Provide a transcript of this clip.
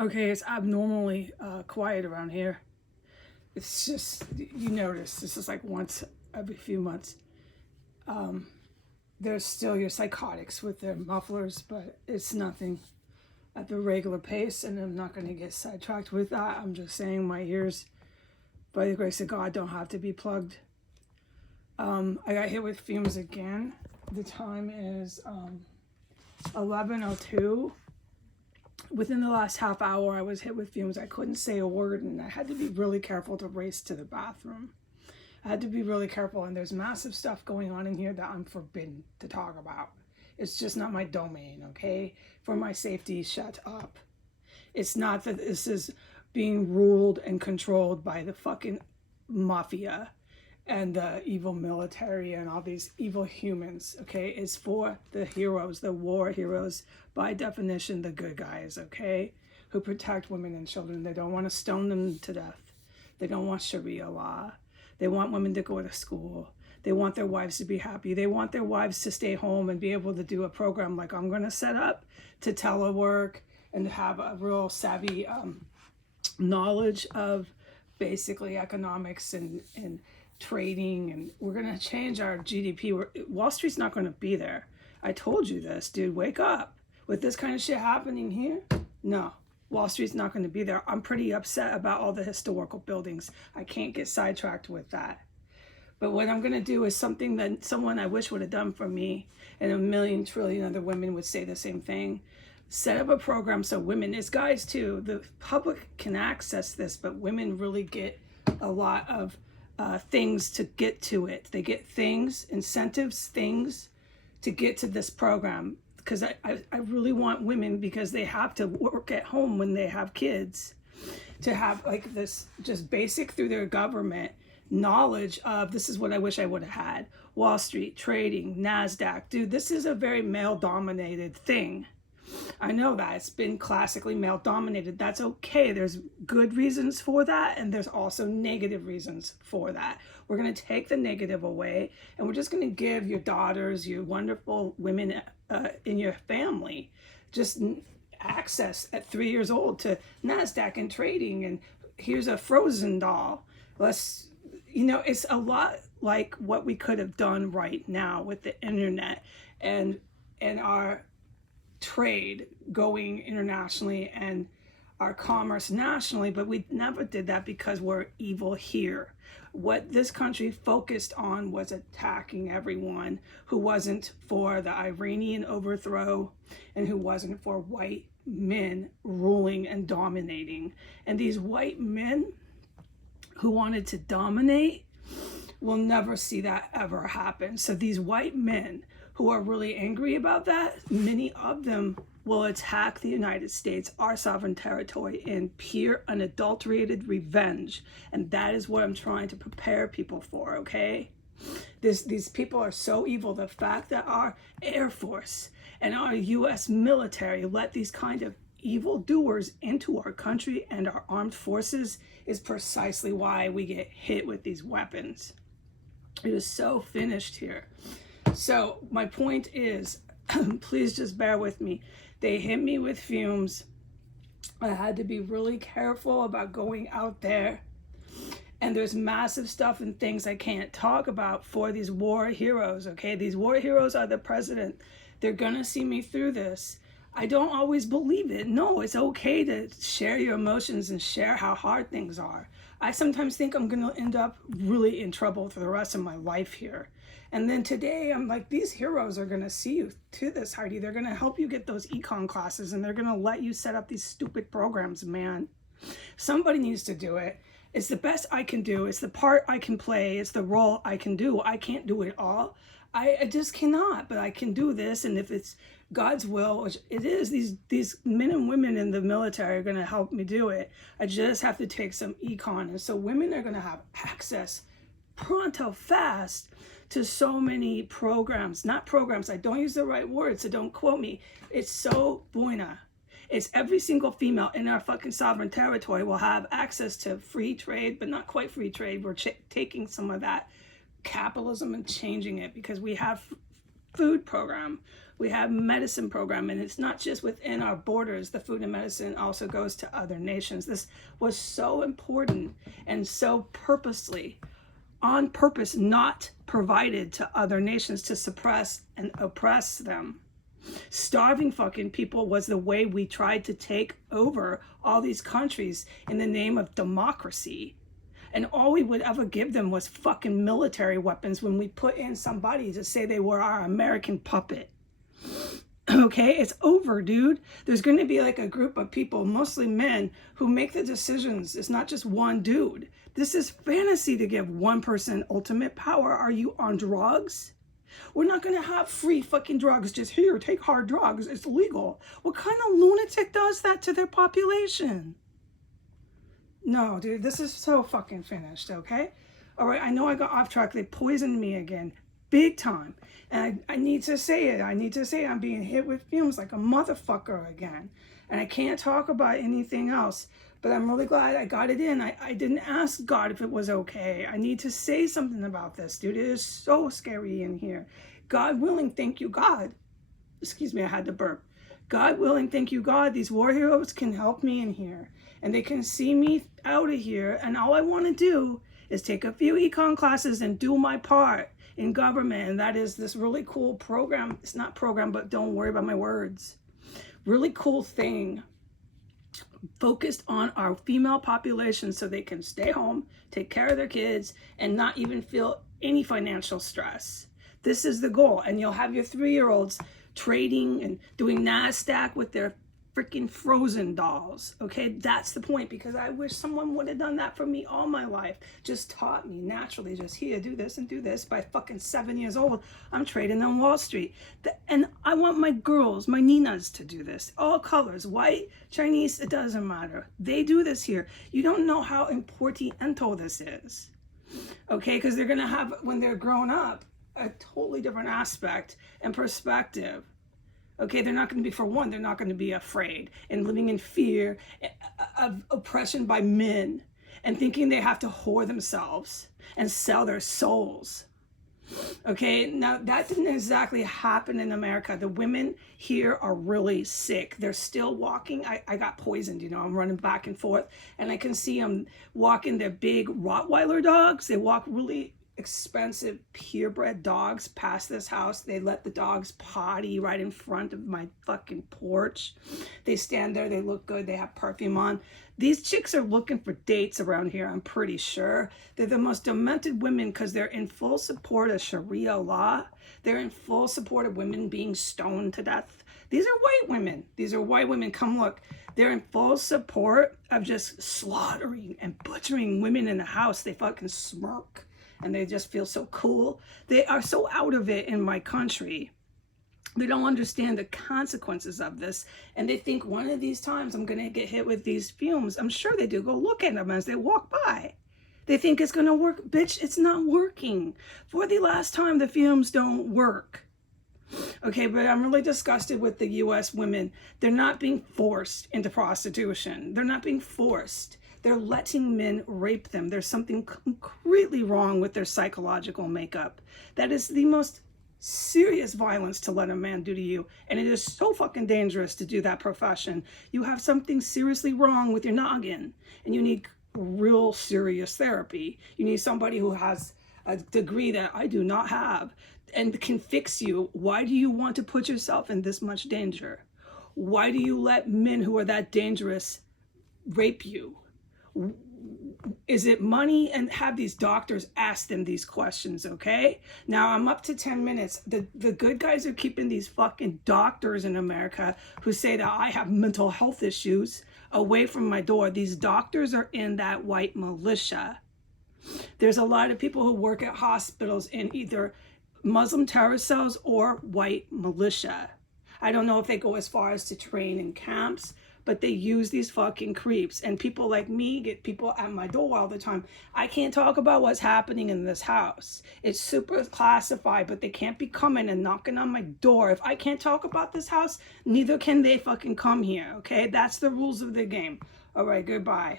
Okay, it's abnormally quiet around here. It's just, you notice, this is like once every few months. There's still your psychotics with their mufflers, but it's nothing at the regular pace, and I'm not going to get sidetracked with that. I'm just saying my ears, by the grace of God, don't have to be plugged. I got hit with fumes again. The time is 11:02. Within the last half hour, I was hit with fumes. I couldn't say a word, and I had to be really careful to race to the bathroom. I had to be really careful, and there's massive stuff going on in here that I'm forbidden to talk about. It's just not my domain, okay? For my safety, shut up. It's not that this is being ruled and controlled by the fucking mafia and the evil military and all these evil humans, okay? It's for the heroes, the war heroes, by definition, the good guys, okay? Who protect women and children. They don't want to stone them to death. They don't want Sharia law. They want women to go to school. They want their wives to be happy. They want their wives to stay home and be able to do a program like I'm going to set up to telework and have a real savvy knowledge of basically economics and trading, and we're going to change our GDP. Wall Street's not going to be there. I told you this, dude. Wake up. With this kind of shit happening here, no. Wall Street's not going to be there. I'm pretty upset about all the historical buildings. I can't get sidetracked with that. But what I'm going to do is something that someone I wish would have done for me, and a million trillion other women would say the same thing. Set up a program so women, it's guys too, the public can access this, but women really get a lot of things to get to it. They get things, incentives, things to get to this program. Because I really want women, because they have to work at home when they have kids, to have like this just basic through their government knowledge of this is what I wish I would have had. Wall Street, trading, NASDAQ. Dude, this is a very male dominated thing. I know that it's been classically male dominated. That's okay. There's good reasons for that, and there's also negative reasons for that. We're going to take the negative away, and we're just going to give your daughters, your wonderful women in your family, just access at 3 years old to NASDAQ and trading. And here's a Frozen doll. Let's, it's a lot like what we could have done right now with the internet and our trade going internationally and our commerce nationally, but we never did that because we're evil here. What this country focused on was attacking everyone who wasn't for the Iranian overthrow and who wasn't for white men ruling and dominating. And these white men who wanted to dominate will never see that ever happen. So these white men who are really angry about that, many of them will attack the United States, our sovereign territory, in pure unadulterated revenge. And that is what I'm trying to prepare people for, okay? These people are so evil. The fact that our Air Force and our US military let these kind of evildoers into our country and our armed forces is precisely why we get hit with these weapons. It is so finished here. So my point is, please just bear with me. They hit me with fumes. I had to be really careful about going out there. And there's massive stuff and things I can't talk about for these war heroes, okay? These war heroes are the president. They're gonna see me through this. I don't always believe it. No, it's okay to share your emotions and share how hard things are. I sometimes think I'm gonna end up really in trouble for the rest of my life here. And then today, I'm like, these heroes are gonna see you to this, Heidi. They're gonna help you get those econ classes, and they're gonna let you set up these stupid programs, man. Somebody needs to do it. It's the best I can do. It's the part I can play. It's the role I can do. I can't do it all. I just cannot, but I can do this. And if it's God's will, which it is, these men and women in the military are going to help me do it. I just have to take some econ. And so women are going to have access pronto fast to so many programs. Not programs. I don't use the right word, so don't quote me. It's so buena. It's every single female in our fucking sovereign territory will have access to free trade, but not quite free trade. We're taking some of that capitalism and changing it because we have food program. We have medicine program, and it's not just within our borders. The food and medicine also goes to other nations. This was so important and so purposely, on purpose, not provided to other nations to suppress and oppress them. Starving fucking people was the way we tried to take over all these countries in the name of democracy. And all we would ever give them was fucking military weapons when we put in somebody to say they were our American puppet. Okay, it's over, dude. There's going to be like a group of people, mostly men, who make the decisions. It's not just one dude. This is fantasy to give one person ultimate power. Are you on drugs? We're not going to have free fucking drugs. Just here, take hard drugs. It's legal. What kind of lunatic does that to their population? No, dude, this is so fucking finished, okay? All right, I know I got off track. They poisoned me again, big time. And I need to say it. I need to say it. I'm being hit with fumes like a motherfucker again. And I can't talk about anything else. But I'm really glad I got it in. I didn't ask God if it was okay. I need to say something about this, dude. It is so scary in here. God willing, thank you, God. Excuse me, I had to burp. God willing, thank you, God. These war heroes can help me in here. And they can see me out of here. And all I want to do is take a few econ classes and do my part in government. And that is this really cool program. It's not program, but don't worry about my words. Really cool thing focused on our female population so they can stay home, take care of their kids, and not even feel any financial stress. This is the goal. And you'll have your 3-year-olds trading and doing NASDAQ with their freaking Frozen dolls. Okay, that's the point, because I wish someone would have done that for me all my life. Just taught me naturally, just here, do this and do this. By fucking 7 years old, I'm trading on Wall Street. And I want my girls, my Ninas, to do this. All colors, white, Chinese, it doesn't matter. They do this here. You don't know how importante this is. Okay, because they're gonna have, when they're grown up, a totally different aspect and perspective. Okay, they're not going to be, for one, they're not going to be afraid and living in fear of oppression by men and thinking they have to whore themselves and sell their souls. Okay, now that didn't exactly happen in America. The women here are really sick. They're still walking. I got poisoned, you know, I'm running back and forth, and I can see them walking their big Rottweiler dogs. They walk really expensive purebred dogs past this house. They let the dogs potty right in front of my fucking porch. They stand there, they look good, they have perfume on. These chicks are looking for dates around here, I'm pretty sure. They're the most demented women because they're in full support of Sharia law. They're in full support of women being stoned to death. These are white women. These are white women. Come look. They're in full support of just slaughtering and butchering women in the house. They fucking smirk. And they just feel so cool. They are so out of it in my country. They don't understand the consequences of this. And they think one of these times I'm going to get hit with these fumes. I'm sure they do. Go look at them as they walk by. They think it's going to work. Bitch, it's not working. For the last time, the fumes don't work. Okay, but I'm really disgusted with the U.S. women. They're not being forced into prostitution. They're not being forced. They're letting men rape them. There's something concretely wrong with their psychological makeup. That is the most serious violence to let a man do to you. And it is so fucking dangerous to do that profession. You have something seriously wrong with your noggin. And you need real serious therapy. You need somebody who has a degree that I do not have and can fix you. Why do you want to put yourself in this much danger? Why do you let men who are that dangerous rape you? Is it money? And have these doctors ask them these questions, okay? Now I'm up to 10 minutes. The good guys are keeping these fucking doctors in America who say that I have mental health issues away from my door. These doctors are in that white militia. There's a lot of people who work at hospitals in either Muslim terrorist cells or white militia. I don't know if they go as far as to train in camps, but they use these fucking creeps. And people like me get people at my door all the time. I can't talk about what's happening in this house. It's super classified, but they can't be coming and knocking on my door. If I can't talk about this house, neither can they fucking come here, okay? That's the rules of the game. All right, goodbye.